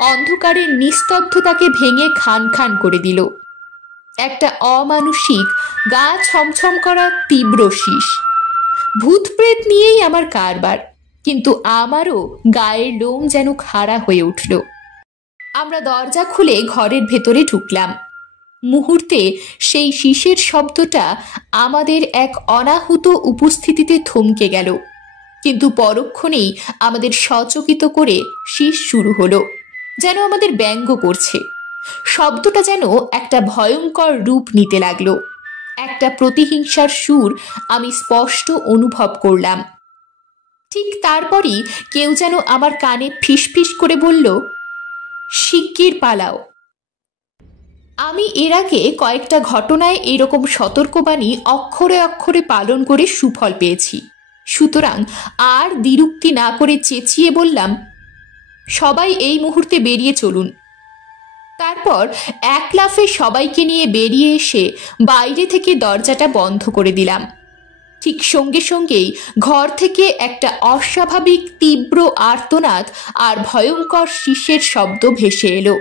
অন্ধকারের নিস্তব্ধতাকে ভেঙে খান খান করে দিল। একটা অমানুষিক, গা ছমছম করা তীব্র শীষ। ভূতপ্রেত নিয়েই আমার কারবার, কিন্তু আমারও গায়ের লোম যেন খাড়া হয়ে উঠল। আমরা দরজা খুলে ঘরের ভেতরে ঢুকলাম। মুহূর্তে সেই শীষের শব্দটা আমাদের এক অনাহুত উপস্থিতিতে থমকে গেল, কিন্তু পরক্ষণেই আমাদের সচকিত করে শীষ শুরু হলো, যেন আমাদের ব্যঙ্গ করছে। শব্দটা যেন একটা ভয়ঙ্কর রূপ নিতে লাগলো। একটা প্রতিহিংসার সুর আমি স্পষ্ট অনুভব করলাম। ঠিক তারপরই কেউ যেন আমার কানে ফিসফিস করে বলল, শিগগির পালাও। আমি এর আগে কয়েকটা ঘটনায় এরকম সতর্কবাণী অক্ষরে অক্ষরে পালন করে সুফল পেয়েছি। সুতরাং আর দ্বিরুক্তি না করে চেঁচিয়ে বললাম, সবাই এই মুহূর্তে বেরিয়ে চলুন। তারপর এক লাফে সবাইকে নিয়ে বেরিয়ে এসে বাইরে থেকে দরজাটা বন্ধ করে দিলাম। ঠিক সঙ্গে সঙ্গেই ঘর থেকে একটা অস্বাভাবিক তীব্র আর্তনাদ আর ভয়ঙ্কর শীষের শব্দ ভেসে এলো।